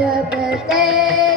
Your birthday.